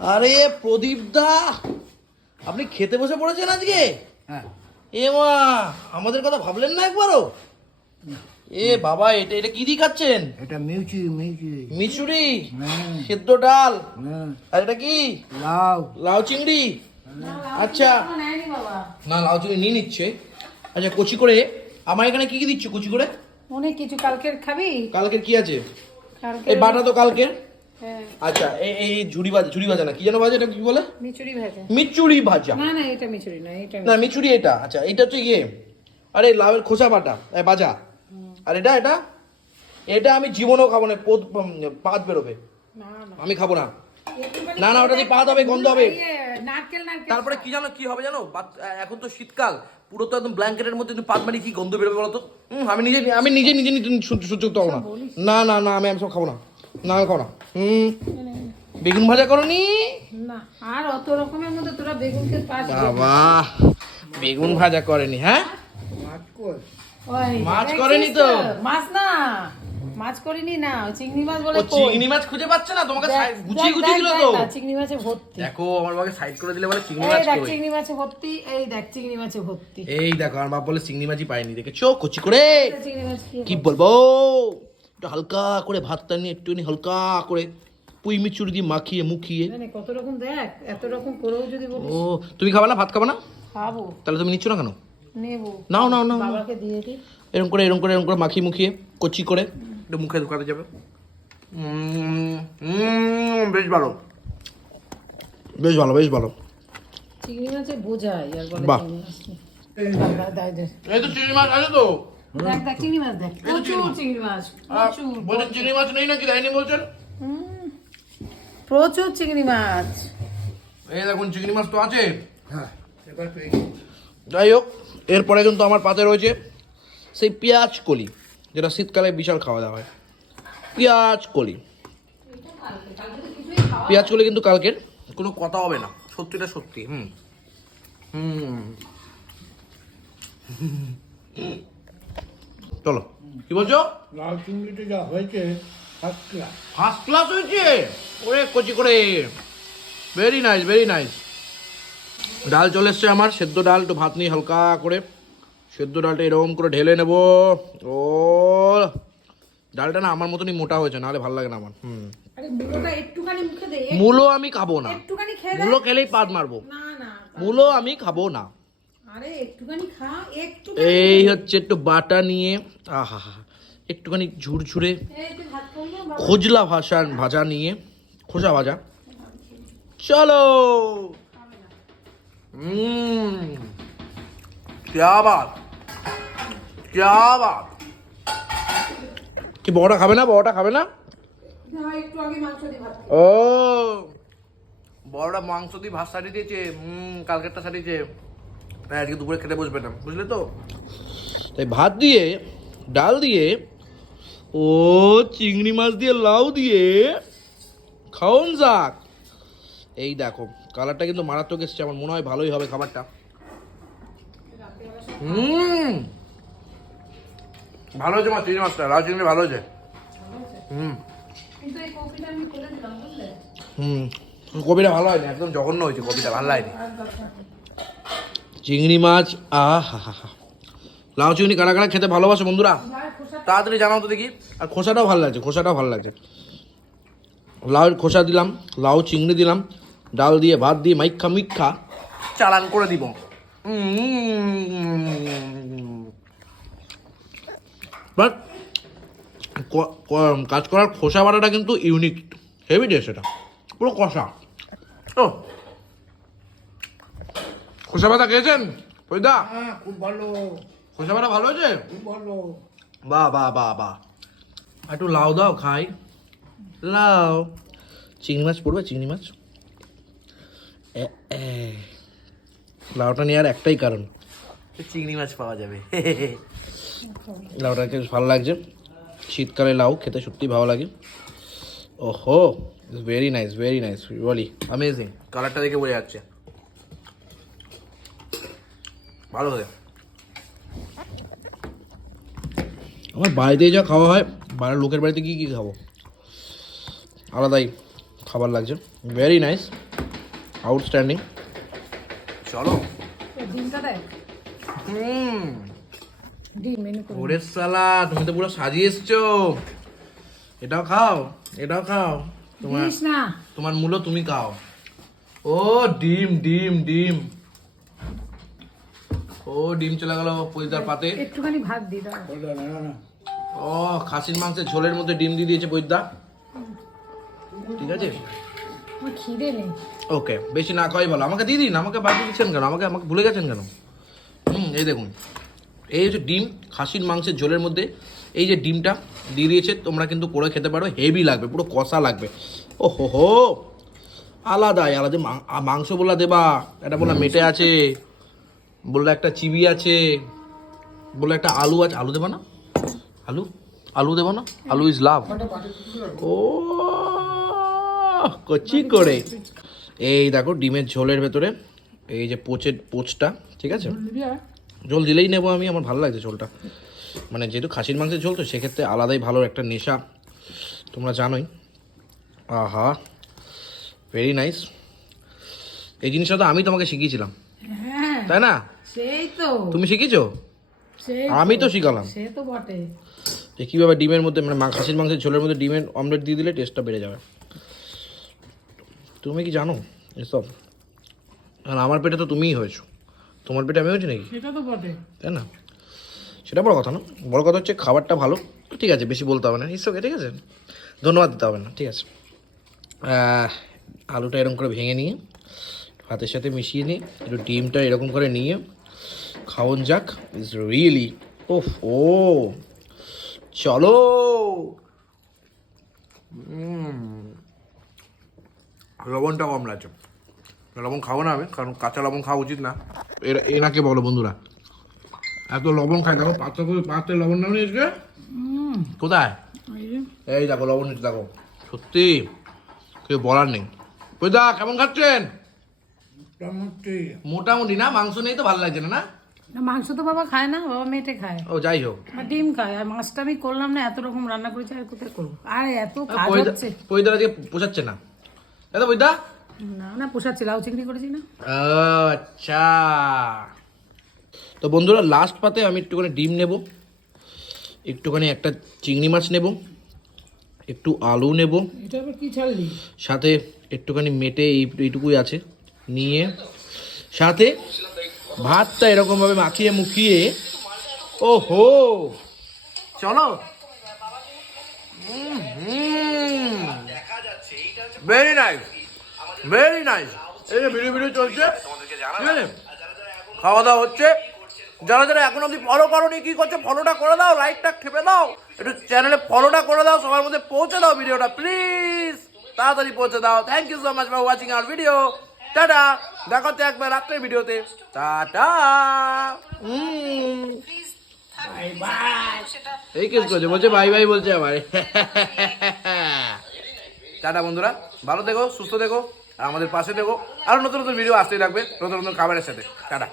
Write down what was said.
আরে প্রদীপ দা আপনি খেতে বসে পড়েছেন আজকে? হ্যাঁ। এ মা আমাদের কথা ভাবলেন না একবারও? এ বাবা এটা এটা কি দিয়ে খাচ্ছেন? এটা মিউচি মিউচি। মিচুরি? সেদ্ধ ডাল? হ্যাঁ আর এটা কি? লাউ। লাউ চিংড়ি? আচ্ছা। না লাউ চিংড়ি নিয়ে নিচ্ছে। আচ্ছা কচি করে আমার এখানে কি কি দিচ্ছ কচি করে? অনেক কিছু কালকের খাবি? কালকের কি আছে? কালকে এই বাটা তো কালকের। আচ্ছা এই এই ঝুড়ি ভাজা ঝুড়ি ভাজা না কি যেন ভাজা এটা কি বলে মিচুরি ভাজা মিচুরি ভাজা না না এটা মিচুরি না এটা না মিচুরি এটা আচ্ছা এটা হচ্ছে ইয়ে আরে লাউয়ের খোসা বাটা ভাজা আর এটা এটা এটা আমি জীবনেও খাব না পোদ পাত বেরোবে না না আমি খাব না না না ওটা দিয়ে পাত হবে গন্ধ হবে ইয়ে, নারকেল নারকেল তারপরে কি জানো কি হবে জানো এখন তো শীতকাল পুরো তো একদম ব্ল্যাঙ্কেটের মধ্যে তুমি পাত মারি কি গন্ধ বেরোবে বলো তো আমি নিজে আমি নিজে নিজে সহ্য করতে পারব না না না না আমি আমি সব খাব না না না হুম। বেগুন ভাজা করনি? না আর অত রকমের মধ্যে তোরা বেগুনকে পাস বাবা বেগুন ভাজা করেনি হ্যাঁ? মাছ করেনি তো? মাছ না মাছ করিনি না চিংড়ি মাছ বলে। চিংড়ি মাছ খুঁজে পাচ্ছে না? তোমাকে গুছিয়ে গুছিয়ে দিল তো? না, চিংড়ি মাছে ভর্তি। দেখো আমার বাবাকে সাইড করে দিলে বলে চিংড়ি এই মাছ দেখ কই? চিংড়ি মাছে ভর্তি এই দেখ চিংড়ি মাছে ভর্তি। এই দেখো আমার বাবা বলে চিংড়ি মাছই পাইনি দেখেছ? কচি করে? চিংড়ি মাছ কি কি বলব? একটু হালকা করে ভাতটা নিয়ে একটুখানি হালকা করে পুই দিয়ে মাখিয়ে মুখিয়ে। কত রকম দেখ এত রকম করেও যদি ও তুমি খাবে না? ভাত খাবে না? খাব। তাহলে তুমি নিচ্ছ না কেন? নেব। নাও নাও নাও। বাবাকে দিয়ে দিই। এরকম করে এরকম করে এরকম করে মাখিয়ে মুখিয়ে কচি করে একটু মুখে ঢুকাতে যাবে। বেশ ভালো। বেশ ভালো বেশ ভালো। চিংড়ি মাছে বোঝাই আর বলে বাহ। চিংড়ি মাছ। দে। এই তো চিংড়ি মাছ আছে তো। দেখ দেখ চিংড়ি মাছ দেখ। প্রচুর চিংড়ি। মাছ বলছেন চিংড়ি মাছ নেই নাকি? দেয়নি বলছেন? প্রচুর চিংড়ি মাছ। এই দেখুন চিংড়ি মাছ তো আছে। হ্যাঁ। যাই হোক এরপরে কিন্তু আমার পাতে রয়েছে সেই পেঁয়াজ কলি যেটা শীতকালে বিশাল খাওয়া দাওয়া হয়। পেঁয়াজ কলি। পেঁয়াজ কলি কিন্তু কালকের। কোনো কথা হবে না। সত্যিটা সত্যি হুম। হুম। চলো। কি বলছো? লাউ চিংড়িতে যা হয়েছে ফার্স্ট ক্লাস ফার্স্ট ক্লাস হয়েছে? ওরে কচি করে। ভেরি নাইস ভেরি নাইস ডাল চলে এসছে আমার সেদ্ধ ডাল একটু ভাত নিয়ে হালকা করে। সেদ্ধ ডালটা এরকম করে ঢেলে নেব। ও ডালটা না আমার মতনই মোটা হয়েছে নাহলে ভালো লাগে না আমার। হুম। আরে মুলোটা একটুখানি মুখে দে। মূলো আমি খাব না। একটুখানি খেয়ে দে মূলো খেলেই পাত মারবো। না না মূলো আমি খাব না। আরে একটুখানি খা একটু এই হচ্ছে একটু বাটা নিয়ে আহা একটুখানি ঝুরঝুরে এই তুই ভাত খাবি না বাবা? খোজলা ভাষা ভাজা নিয়ে খোসা ভাজা চলো हम्म क्या बात क्या बात কি বড়টা খাবে না বড়টা খাবে না না, একটু আগে মাংস দিয়ে ভাত খাই। ও বড়টা মাংস দিয়ে ভাত সারিয়ে দিয়েছে হুম কালকেরটা সারিয়েছে হ্যাঁ আজকে দুপুরে খেতে বসবে না বুঝলে তো? তাই ভাত দিয়ে ডাল দিয়ে ও চিংড়ি মাছ দিয়ে লাউ দিয়ে খাওন যাক। এই দেখো কালারটা কিন্তু মারাত্মক এসছে আমার মনে হয় ভালোই হবে খাবারটা। হুম। ভালো হয়েছে মা চিংড়ি মাছটা লাউ চিংড়ি ভালো হয়েছে। হুম। হুম। কবিটা ভালো হয়নি একদম জঘন্য হয়েছে কবিটা ভালো হয়নি চিংড়ি মাছ আহ লাউ চিংড়ি কারা কারা খেতে ভালোবাসে বন্ধুরা? তাড়াতাড়ি জানাও তো দেখি। আর খোসাটাও ভালো লাগছে, খোসাটাও ভালো লাগছে। লাউয়ের খোসা দিলাম, লাউ চিংড়ি দিলাম, ডাল দিয়ে, ভাত দিয়ে মাইক্ষা মিক্ষা চালান করে দিব। বাট কাজ করার খোসা বাটাটা কিন্তু ইউনিক। হেভি টেস্ট এটা পুরো কষা। ও। খোসা বাটা খেয়েছেন? ফরিদা হ্যাঁ খুব ভালো। খোসা ভালো হয়েছে খুব ভালো। বাহ বাহ বাহ বাহ। একটু লাউ দাও খাই। লাউ। চিংড়ি মাছ পড়বে চিংড়ি মাছ? এ, এ। লাউটা নেওয়ার একটাই কারণ। চিংড়ি মাছ পাওয়া যাবে। লাউটা খেতে ভালো লাগছে। শীতকালে লাউ খেতে সত্যি ভালো লাগে। ওহো ভেরি নাইস ভেরি নাইস বলি। অ্যামেজিং কালারটা দেখে বোঝা যাচ্ছে। ভালো হবে আমার বাড়িতে যা খাওয়া হয় বাইরের লোকের বাড়িতে কি কি খাব? আলাদাই খাবার লাগছে। ভেরি নাইস আউটস্ট্যান্ডিং চলো। এই হুম। ডিম মেনু করে ওরে সালা তুমি তো পুরো সাজিয়ে এসছো। এটাও খাও এটাও খাও। তোমার তোমার মূল্য তুমি খাও। ও ডিম ডিম ডিম। ও ডিম চলে গেল পরিদার পাতে। একটুখানি ভাত দি দাও। ও খাসির মাংসের ঝোলের মধ্যে ডিম দিয়ে দিয়েছে বৈদ্যা ঠিক আছে? খিদে নেই। ওকে বেশি না খাওয়াই ভালো। আমাকে দিয়ে দিন আমাকে বাকি দিচ্ছেন কেন? আমাকে আমাকে ভুলে গেছেন কেন? হুম এই দেখুন। এই হচ্ছে ডিম খাসির মাংসের ঝোলের মধ্যে। এই যে ডিমটা দিয়ে দিয়েছে তোমরা কিন্তু করে খেতে পারো। হেভি লাগবে পুরো কষা লাগবে। ও হো হো আলাদাই আলাদা মাং- মাংস বললা দেবা। এটা বললা মেটে আছে। বললা একটা চিবি আছে বলল একটা আলু আছে আলু দেবো না? আলু? আলু দেবো না? আলু ইজ লাভ ও কচি করে। এই দেখো ডিমের ঝোলের ভেতরে এই যে পোচের পোচটা ঠিক আছে? ঝোল দিলেই নেব আমি আমার ভালো লাগছে ঝোলটা। মানে যেহেতু খাসির মাংসের ঝোল তো সেক্ষেত্রে আলাদাই ভালো একটা নেশা তোমরা জানোই। আহা ভেরি নাইস এই জিনিসটা তো আমি তোমাকে শিখিয়েছিলাম। হ্যাঁ। তাই না? সেই তো। তুমি শিখিয়েছো সেই আমি তো শিখালাম। সে তো বটে। যে কীভাবে ডিমের মধ্যে মানে খাসির মাংসের ঝোলের মধ্যে ডিমের অমলেট দিয়ে দিলে টেস্টটা বেড়ে যাবে। তুমি কি জানো? এসব আর আমার পেটে তো তুমিই হয়েছো। তোমার পেটে আমি হয়েছি নাকি? সেটা তো বটে। তাই না? সেটা বড় কথা না। বড় কথা হচ্ছে খাবারটা ভালো। ঠিক আছে বেশি বলতে হবে না। ইস ওকে ঠিক আছে? ধন্যবাদ দিতে হবে না। ঠিক আছে। আলুটা এরকম করে ভেঙে নিয়ে ভাতের সাথে মিশিয়ে নিয়ে একটু ডিমটা এরকম করে নিয়ে খাওয়ান যাক ইজ রিয়েলি ওফ ও চলো। লবণটা কম লাগছে। লবণ খাব না আমি কারণ কাঁচা লবণ খাওয়া উচিত না। এরা এনাকে বলো বন্ধুরা? এত লবণ খাই দেখো পাত্র পাত্রে লবণ নাও নিয়েছে হুম। কোথায়? এই দেখো লবণ নিচ্ছে দেখো। সত্যি? কেউ বলার নেই। ওই দা কেমন খাচ্ছেন? মোটামুটি। মোটামুটি না মাংস নেই তো ভালো লাগছে না না, মাংস তো বাবা খায় না বাবা মেটে খায়। ও যাই হোক। ডিম খায় আর মাছটা আমি করলাম না এত রকম রান্না করেছি আর কোথায় করব? আর এত কাজ হচ্ছে। পৈদা আজকে পোষাচ্ছে না। দাদা বৈদা না না পোষাচ্ছি লাউ চিংড়ি করেছি না। আচ্ছা। তো বন্ধুরা লাস্ট পাতে আমি একটুখানি ডিম নেব একটুখানি একটা চিংড়ি মাছ নেব একটু আলু নেব কি সাথে একটুখানি মেটে এই এইটুকুই আছে নিয়ে সাথে ভাতটা এরকমভাবে মাখিয়ে মুখিয়ে ও হো চলো ভেরি নাইস ভেরি নাইস এই যে ভিডিও ভিডিও চলছে। খাওয়া দাওয়া হচ্ছে। যারা যারা এখন অব্দি ফলো করোনি, কি করছ? ফলোটা করে দাও লাইকটা খেপে দাও। একটু চ্যানেলে ফলোটা করে দাও, সবার মধ্যে পৌঁছে দাও ভিডিওটা প্লিজ তাড়াতাড়ি পৌঁছে দাও। Thank you so much for watching our video tata. দেখো তো একবার রাত্রে ভিডিওতে। টাটা। এই কেস করছে বলছে ভাই ভাই বলছে আমার টাটা বন্ধুরা ভালো দেখো সুস্থ দেখো আর আমাদের পাশে দেখো আরও নতুন নতুন ভিডিও আসতেই লাগবে নতুন নতুন খাবারের সাথে। টাটা।